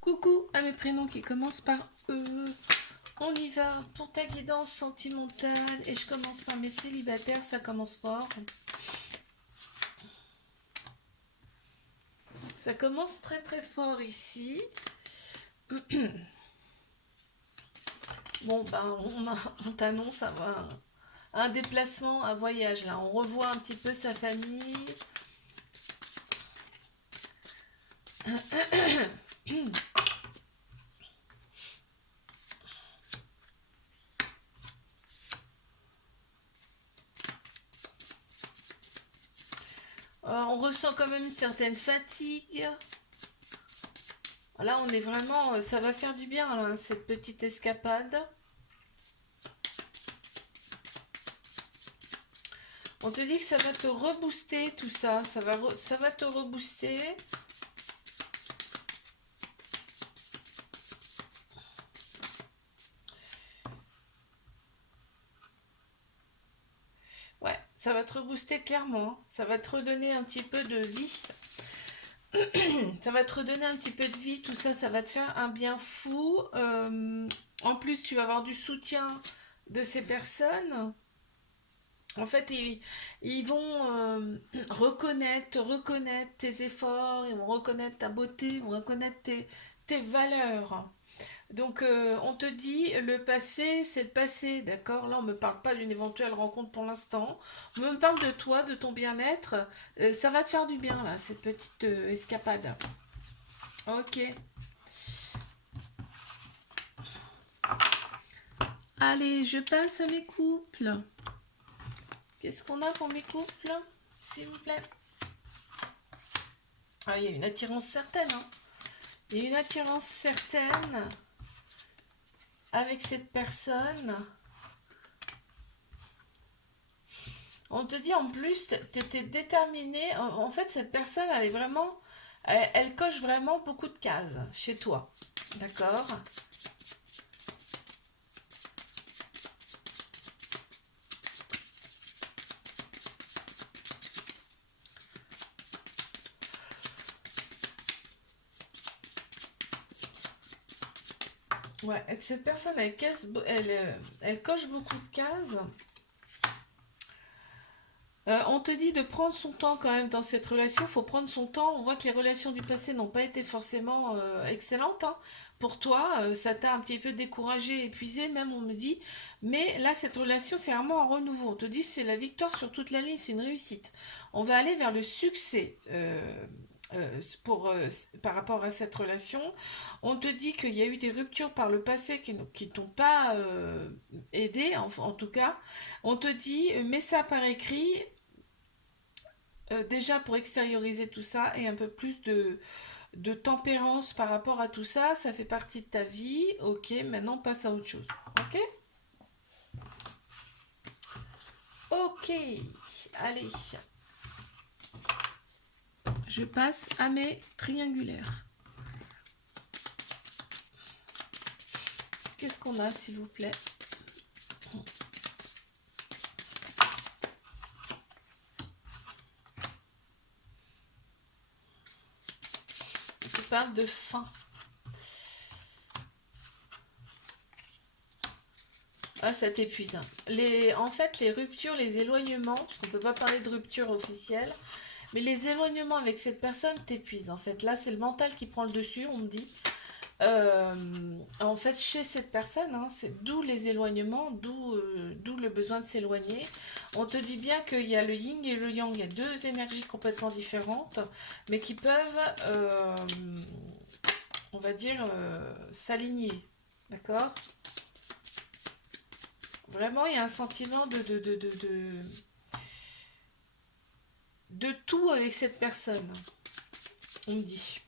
Coucou à mes prénoms qui commencent par E. On y va pour ta guidance sentimentale et je commence par mes célibataires, ça commence fort. Ça commence très très fort ici. Bon ben on t'annonce un déplacement, un voyage là. On revoit un petit peu sa famille. On ressent quand même une certaine fatigue. Là on est vraiment, ça va faire du bien là, cette petite escapade. On te dit que ça va te rebooster tout ça, ça va te rebooster. Ouais, ça va te rebooster clairement, ça va te redonner un petit peu de vie. Ça va te redonner un petit peu de vie, tout ça, ça va te faire un bien fou. En plus, tu vas avoir du soutien de ces personnes. En fait, ils vont reconnaître tes efforts, ils vont reconnaître ta beauté, ils vont reconnaître tes valeurs. Donc, on te dit, le passé, c'est le passé, d'accord? Là, on ne me parle pas d'une éventuelle rencontre pour l'instant. On me parle de toi, de ton bien-être. Ça va te faire du bien, là, cette petite escapade. Ok. Allez, je passe à mes couples. Qu'est-ce qu'on a pour mes couples, s'il vous plaît? Ah, il y a une attirance certaine, hein. Il y a une attirance certaine avec cette personne. On te dit en plus, tu étais déterminé. En fait, cette personne, elle est vraiment. Elle coche vraiment beaucoup de cases chez toi. D'accord? Ouais, et que cette personne, elle coche beaucoup de cases. On te dit de prendre son temps quand même dans cette relation. Il faut prendre son temps. On voit que les relations du passé n'ont pas été forcément excellentes, hein. Pour toi, ça t'a un petit peu découragé, épuisé, même on me dit. Mais là, cette relation, c'est vraiment un renouveau. On te dit c'est la victoire sur toute la ligne, c'est une réussite. On va aller vers le succès. Par rapport à cette relation, on te dit qu'il y a eu des ruptures par le passé qui t'ont pas aidé, en tout cas. On te dit, mets ça par écrit, déjà pour extérioriser tout ça et un peu plus de tempérance par rapport à tout ça. Ça fait partie de ta vie. Ok, maintenant passe à autre chose. Ok. Ok, allez. Je passe à mes triangulaires. Qu'est-ce qu'on a, s'il vous plaît? On parle de fin. Ah, ça t'épuise, hein. En fait, les ruptures, les éloignements, parce qu'on ne peut pas parler de rupture officielle, mais les éloignements avec cette personne t'épuisent. En fait, là, c'est le mental qui prend le dessus, on me dit. En fait, chez cette personne, hein, c'est d'où les éloignements, d'où le besoin de s'éloigner. On te dit bien qu'il y a le yin et le yang, il y a deux énergies complètement différentes, mais qui peuvent, on va dire, s'aligner. D'accord? Vraiment, il y a un sentiment de tout avec cette personne, on me dit.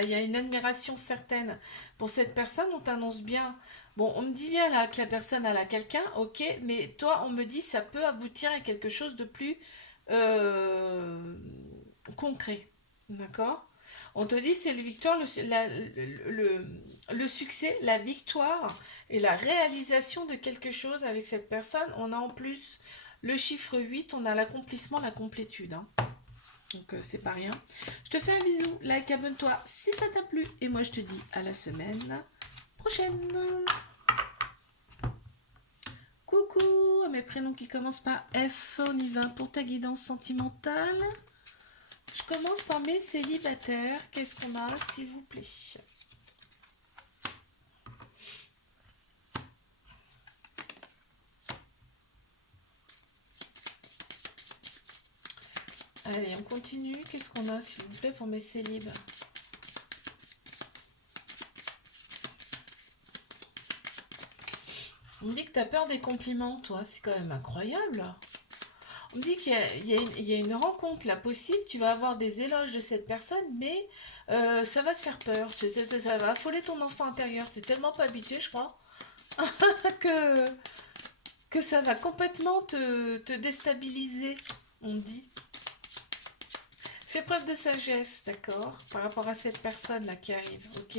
Il y a une admiration certaine pour cette personne, on t'annonce bien. Bon, on me dit bien là que la personne elle a quelqu'un, ok, mais toi on me dit ça peut aboutir à quelque chose de plus euh, concret, d'accord? On te dit c'est le victoire, le succès, la victoire et la réalisation de quelque chose avec cette personne. On a en plus le chiffre 8, on a l'accomplissement, la complétude, hein. Donc c'est pas rien. Je te fais un bisou, like, abonne-toi si ça t'a plu. Et moi je te dis à la semaine prochaine. Coucou à mes prénoms qui commencent par F. On y va pour ta guidance sentimentale. Je commence par mes célibataires. Qu'est-ce qu'on a, s'il vous plaît? Allez, on continue. Qu'est-ce qu'on a, s'il vous plaît, pour mes célibes? On me dit que tu as peur des compliments, toi. C'est quand même incroyable. On me dit qu'il y a une rencontre là possible. Tu vas avoir des éloges de cette personne, mais ça va te faire peur. Ça va affoler ton enfant intérieur. Tu n'es tellement pas habitué, je crois, que ça va complètement te déstabiliser, on me dit. Fais preuve de sagesse, d'accord, par rapport à cette personne-là qui arrive, ok?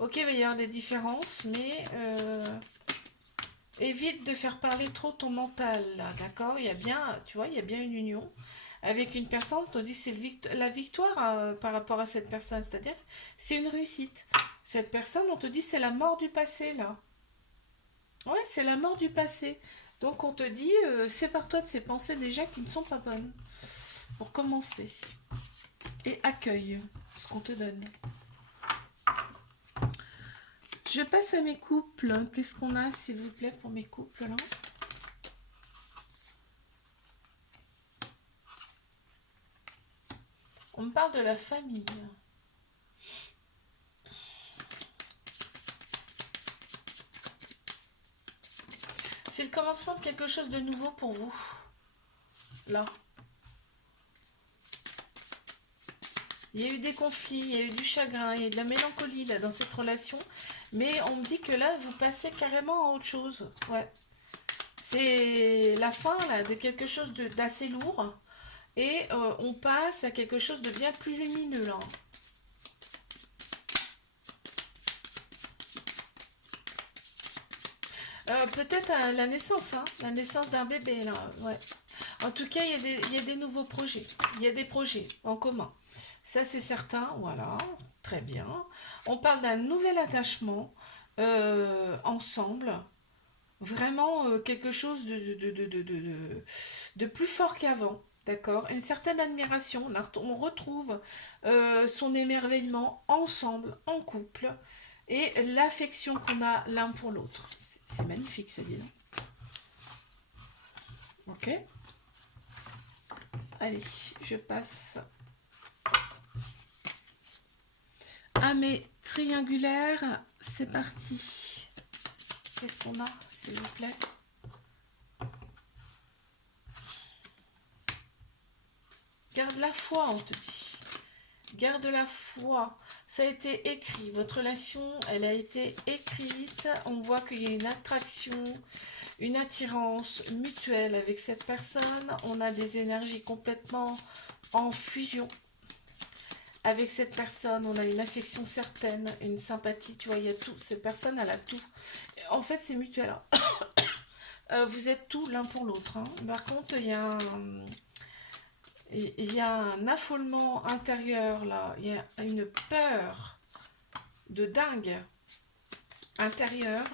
Ok, il va y avoir des différences, mais évite de faire parler trop ton mental, là, d'accord? Il y a bien, tu vois, il y a bien une union avec une personne, on te dit c'est la victoire par rapport à cette personne, c'est-à-dire c'est une réussite. Cette personne, on te dit c'est la mort du passé, là. Ouais, c'est la mort du passé. Donc on te dit, sépare-toi de ces pensées déjà qui ne sont pas bonnes. Pour commencer. Et accueille ce qu'on te donne. Je passe à mes couples. Qu'est-ce qu'on a, s'il vous plaît, pour mes couples, là? On me parle de la famille. C'est le commencement de quelque chose de nouveau pour vous. Là. Il y a eu des conflits, il y a eu du chagrin, il y a eu de la mélancolie là dans cette relation. Mais on me dit que là, vous passez carrément à autre chose. Ouais. C'est la fin là de quelque chose d'assez lourd. Et on passe à quelque chose de bien plus lumineux là. Peut-être la naissance, hein, la naissance d'un bébé là. Ouais. En tout cas, il y a des nouveaux projets. Il y a des projets en commun. Ça, c'est certain. Voilà. Très bien. On parle d'un nouvel attachement ensemble. Vraiment quelque chose de plus fort qu'avant. D'accord? Une certaine admiration. On retrouve son émerveillement ensemble, en couple. Et l'affection qu'on a l'un pour l'autre. C'est magnifique, ça dit. Ok? Allez, je passe à mes triangulaires. C'est parti. Qu'est-ce qu'on a, s'il vous plaît? Garde la foi, on te dit. Garde la foi. Ça a été écrit. Votre relation, elle a été écrite. On voit qu'il y a une attraction, une attirance mutuelle avec cette personne. On a des énergies complètement en fusion. Avec cette personne, on a une affection certaine, une sympathie, tu vois, il y a tout. Cette personne, elle a tout. En fait, c'est mutuel. Vous êtes tout l'un pour l'autre. Hein. Par contre, il y a un affolement intérieur, là. Il y a une peur de dingue intérieure.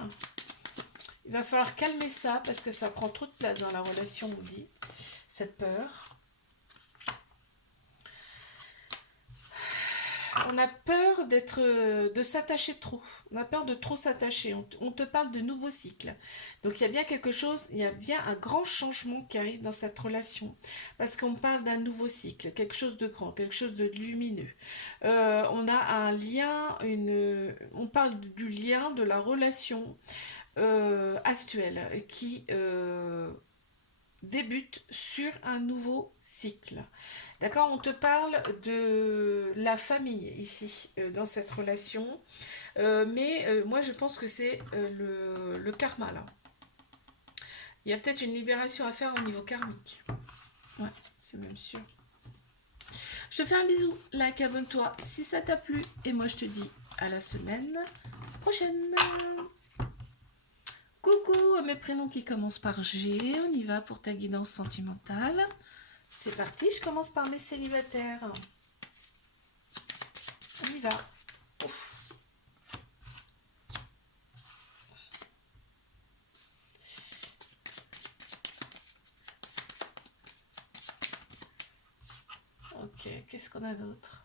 Il va falloir calmer ça parce que ça prend trop de place dans la relation, on dit. Cette peur. On a peur de s'attacher trop. On a peur de trop s'attacher. On te parle de nouveaux cycles. Donc il y a bien quelque chose, il y a bien un grand changement qui arrive dans cette relation. Parce qu'on parle d'un nouveau cycle, quelque chose de grand, quelque chose de lumineux. On a un lien, on parle du lien, de la relation actuelle qui débute sur un nouveau cycle. D'accord, on te parle de la famille ici, dans cette relation. Mais moi, je pense que c'est le karma, là. Il y a peut-être une libération à faire au niveau karmique. Ouais, c'est même sûr. Je te fais un bisou, like, abonne-toi si ça t'a plu. Et moi, je te dis à la semaine prochaine. Coucou, mes prénoms qui commencent par G. On y va pour ta guidance sentimentale. C'est parti, je commence par mes célibataires. On y va. Ouf. Ok, qu'est-ce qu'on a d'autre?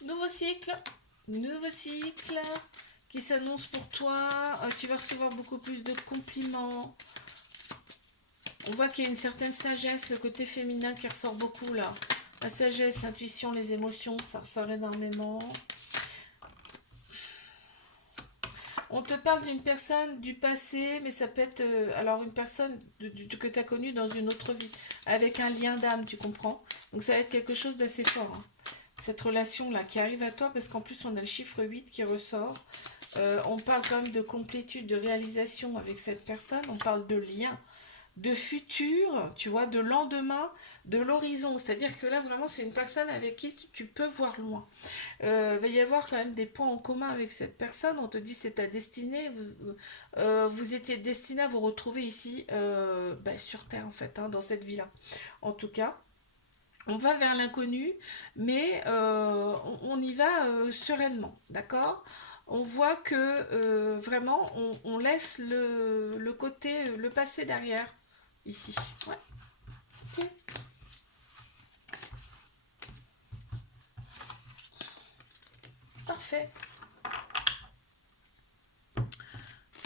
Nouveau cycle qui s'annonce pour toi. Tu vas recevoir beaucoup plus de compliments. On voit qu'il y a une certaine sagesse, le côté féminin qui ressort beaucoup là. La sagesse, l'intuition, les émotions, ça ressort énormément. On te parle d'une personne du passé, mais ça peut être alors une personne que tu as connue dans une autre vie, avec un lien d'âme, tu comprends? Donc ça va être quelque chose d'assez fort, hein. Cette relation-là qui arrive à toi, parce qu'en plus on a le chiffre 8 qui ressort. On parle quand même de complétude, de réalisation avec cette personne, on parle de lien, de futur, tu vois, de lendemain, de l'horizon. C'est-à-dire que là, vraiment, c'est une personne avec qui tu peux voir loin. Va y avoir quand même des points en commun avec cette personne. On te dit c'est ta destinée. Vous étiez destiné à vous retrouver ici, sur Terre, en fait, hein, dans cette vie-là. En tout cas. On va vers l'inconnu, mais on y va sereinement, d'accord? On voit que vraiment, on laisse le côté, le passé derrière, ici. Ouais, ok. Parfait.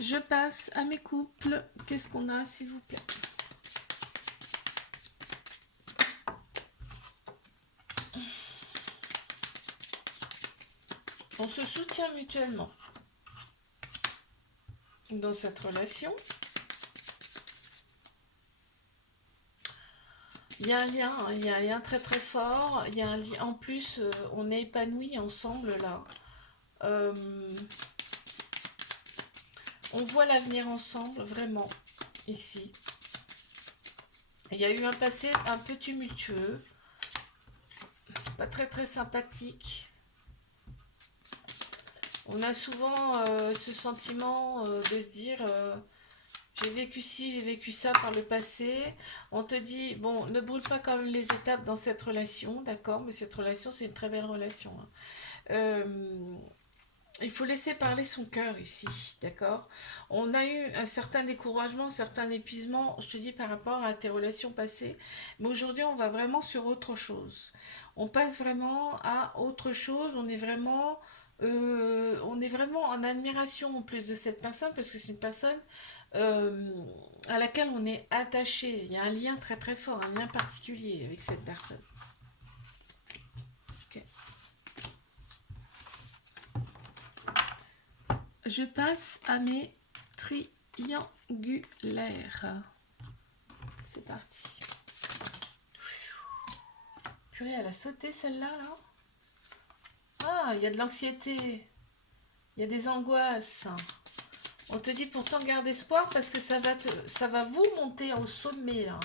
Je passe à mes couples. Qu'est-ce qu'on a, s'il vous plaît? On se soutient mutuellement dans cette relation. Il y a un lien, hein, il y a un lien très très fort. Il y a un lien, en plus, on est épanouis ensemble là. Euh, on voit l'avenir ensemble, vraiment, ici. Il y a eu un passé un peu tumultueux, pas très très sympathique. On a souvent ce sentiment de se dire j'ai vécu ci, j'ai vécu ça par le passé. On te dit, bon, ne brûle pas quand même les étapes dans cette relation, d'accord? Mais cette relation, c'est une très belle relation, hein. Il faut laisser parler son cœur ici, d'accord? On a eu un certain découragement, un certain épuisement, je te dis, par rapport à tes relations passées. Mais aujourd'hui, on va vraiment sur autre chose. On passe vraiment à autre chose. On est vraiment en admiration en plus de cette personne parce que c'est une personne euh, à laquelle on est attaché. Il y a un lien très très fort, un lien particulier avec cette personne. Ok. Je passe à mes triangulaires. C'est parti. Purée, elle a sauté celle-là, là. Ah, il y a de l'anxiété. Il y a des angoisses. On te dit pourtant garde espoir parce que ça va vous monter au sommet, là.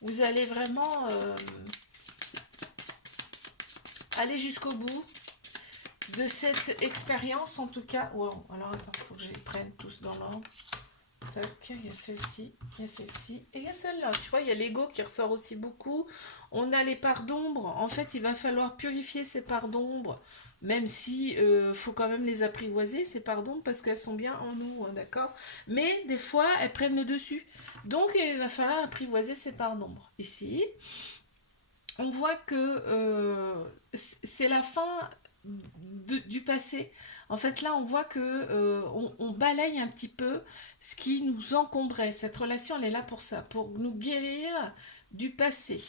Vous allez vraiment aller jusqu'au bout de cette expérience, en tout cas. Wow, alors attends, il faut que je les prenne tous dans l'ordre. Tac, il y a celle-ci, il y a celle-ci, et il y a celle-là. Tu vois, il y a l'ego qui ressort aussi beaucoup. On a les parts d'ombre. En fait, il va falloir purifier ces parts d'ombre, même si faut quand même les apprivoiser, ces parts d'ombre, parce qu'elles sont bien en nous, hein, d'accord? Mais des fois, elles prennent le dessus. Donc, il va falloir apprivoiser ces parts d'ombre. Ici, on voit que c'est la fin du passé. En fait, là, on voit que on balaye un petit peu ce qui nous encombrait. Cette relation, elle est là pour ça, pour nous guérir du passé,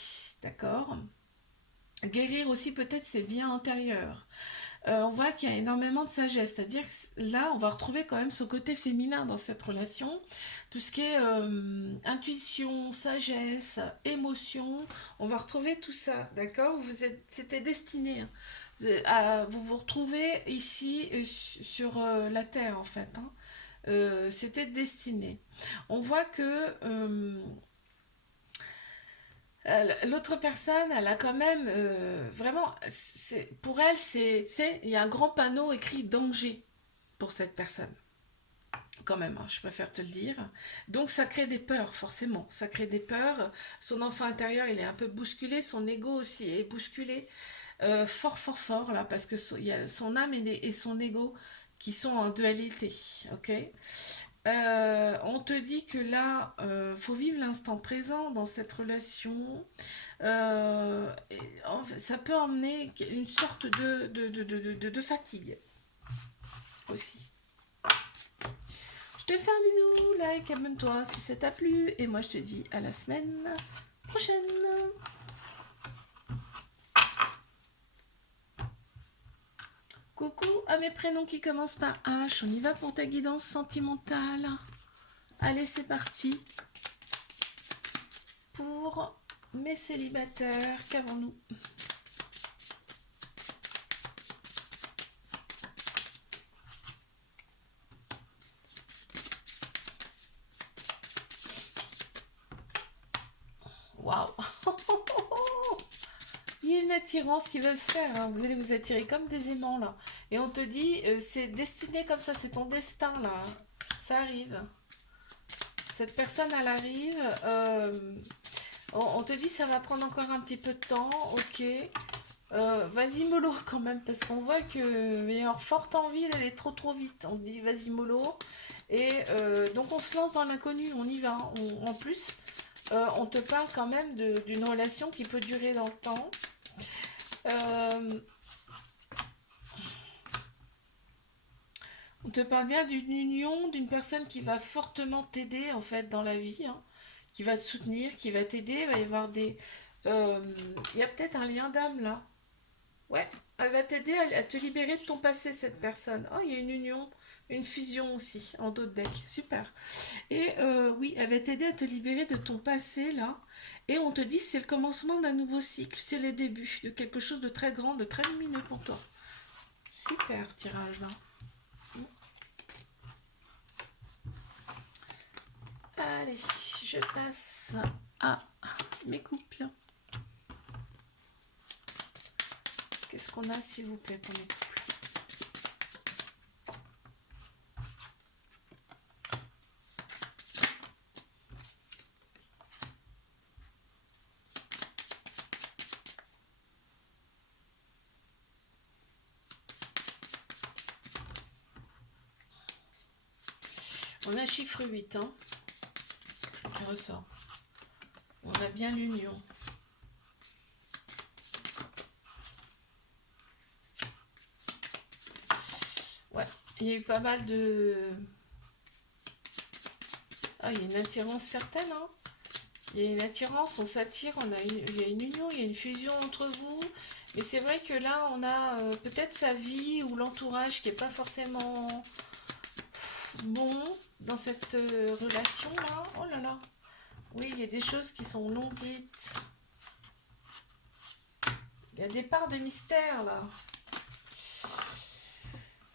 d'accord? Guérir aussi peut-être ses vies antérieures. On voit qu'il y a énormément de sagesse, c'est-à-dire que là, on va retrouver quand même ce côté féminin dans cette relation, tout ce qui est intuition, sagesse, émotion, on va retrouver tout ça, d'accord? C'était destiné, hein, vous vous retrouvez ici sur la Terre en fait, hein. C'était destiné. On voit que l'autre personne, elle a quand même vraiment, pour elle, il y a un grand panneau écrit danger pour cette personne. quand même, hein, je préfère te le dire. Donc ça crée des peurs, forcément. Ça crée des peurs. Son enfant intérieur, il est un peu bousculé. Son ego aussi est bousculé. Fort, fort, fort, là, parce que il y a son âme et son ego qui sont en dualité. Ok. On te dit que là, faut vivre l'instant présent dans cette relation. Ça peut emmener une sorte de fatigue aussi. Je te fais un bisou, like, abonne-toi si ça t'a plu. Et moi, je te dis à la semaine prochaine. Coucou à mes prénoms qui commencent par H. On y va pour ta guidance sentimentale. Allez, c'est parti. Pour mes célibataires, qu'avons-nous? Waouh. Il y a une attirance qui va se faire, hein. Vous allez vous attirer comme des aimants là. Et on te dit, c'est destiné comme ça, c'est ton destin là. Ça arrive. Cette personne, elle arrive. On te dit, ça va prendre encore un petit peu de temps. Ok. Vas-y mollo quand même, parce qu'on voit qu'il y a une forte envie d'aller trop vite. On dit, vas-y mollo. Et donc on se lance dans l'inconnu, on y va. En plus, on te parle quand même d'une relation qui peut durer dans le temps. On te parle bien d'une union, d'une personne qui va fortement t'aider en fait dans la vie, hein, qui va te soutenir, qui va t'aider. Il va y avoir des... Il y a peut-être un lien d'âme là. Ouais, elle va t'aider à te libérer de ton passé, cette personne. Oh, il y a une union, une fusion aussi, en dos de deck. Super. Et oui, elle va t'aider à te libérer de ton passé, là. Et on te dit, c'est le commencement d'un nouveau cycle. C'est le début de quelque chose de très grand, de très lumineux pour toi. Super tirage, là. Allez, je passe à mes couples. Qu'est-ce qu'on a, s'il vous plaît, pour mes couples? On a chiffre 8, hein, qui ressort. On a bien l'union. Ouais, il y a eu pas mal de... Ah, il y a une attirance certaine, hein. Il y a une attirance, on s'attire, il y a une union, il y a une fusion entre vous. Mais c'est vrai que là, on a peut-être sa vie ou l'entourage qui n'est pas forcément bon dans cette relation-là. Oh là là. Oui, il y a des choses qui sont non dites. Il y a des parts de mystère là.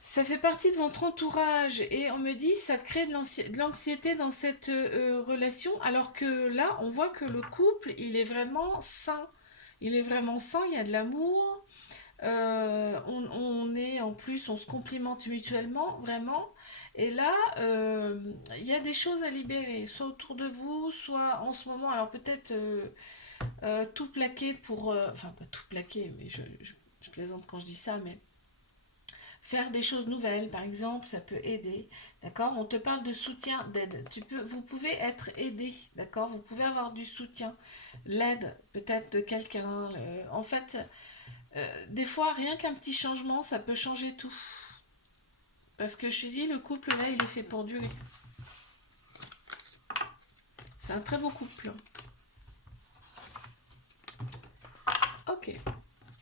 Ça fait partie de votre entourage et on me dit ça crée de l'anxiété dans cette relation alors que là on voit que le couple il est vraiment sain. Il est vraiment sain, il y a de l'amour. On est en plus, on se complimente mutuellement, vraiment. Et là, il y a des choses à libérer, soit autour de vous, soit en ce moment. Alors peut-être tout plaquer pour... enfin, pas tout plaquer, mais je plaisante quand je dis ça, mais faire des choses nouvelles, par exemple, ça peut aider, d'accord? On te parle de soutien, d'aide. Vous pouvez être aidé, d'accord? Vous pouvez avoir du soutien, l'aide peut-être de quelqu'un. En fait, des fois, rien qu'un petit changement, ça peut changer tout. Parce que je suis dit, le couple là, il est fait pour durer. C'est un très beau couple. Ok.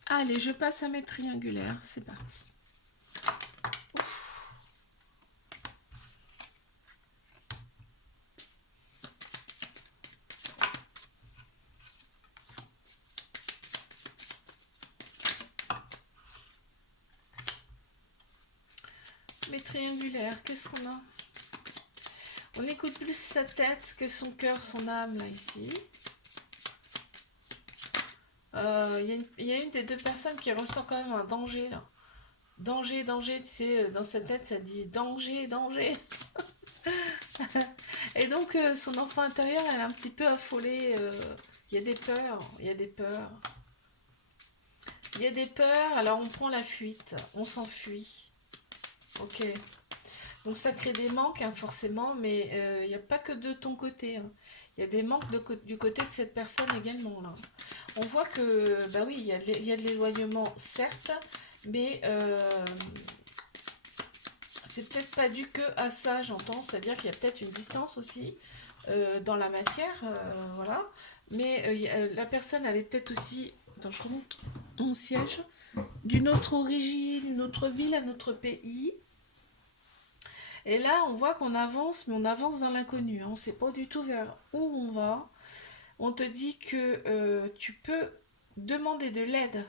Allez, je passe à mes triangulaires. C'est parti. Mes triangulaires, qu'est-ce qu'on a? On écoute plus sa tête que son cœur, son âme, là, ici. Il y a une des deux personnes qui ressent quand même un danger, là. Danger, danger, tu sais, dans sa tête, ça dit danger, danger. Et donc, son enfant intérieur, elle est un petit peu affolée. Il y a des peurs, il y a des peurs. Il y a des peurs, alors on prend la fuite, on s'enfuit. Ok. Donc ça crée des manques, hein, forcément, mais il n'y a pas que de ton côté, hein. Il y a des manques du côté de cette personne également, là. On voit que, bah oui, il y a de l'éloignement, certes, mais c'est peut-être pas dû que à ça, j'entends. C'est-à-dire qu'il y a peut-être une distance aussi dans la matière, voilà. Mais la personne, elle est peut-être aussi... Attends, je remonte mon siège. D'une autre origine, une autre ville, un autre pays. Et là, on voit qu'on avance, mais on avance dans l'inconnu, hein. On ne sait pas du tout vers où on va. On te dit que tu peux demander de l'aide.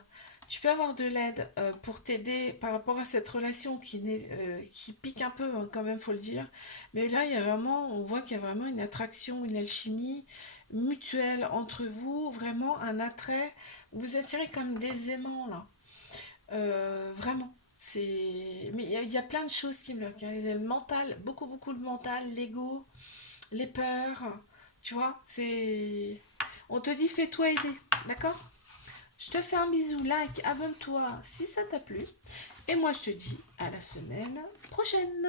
Tu peux avoir de l'aide pour t'aider par rapport à cette relation qui pique un peu, hein, quand même, faut le dire. Mais là, il y a vraiment, on voit qu'il y a vraiment une attraction, une alchimie mutuelle entre vous, vraiment un attrait. Vous attirez comme des aimants, là. Vraiment. Mais il y a plein de choses qui me bloquent, hein. Il y a le mental, beaucoup, beaucoup de mental, l'ego, les peurs. Tu vois, c'est. On te dit fais-toi aider, d'accord? Je te fais un bisou, like, abonne-toi si ça t'a plu. Et moi, je te dis à la semaine prochaine.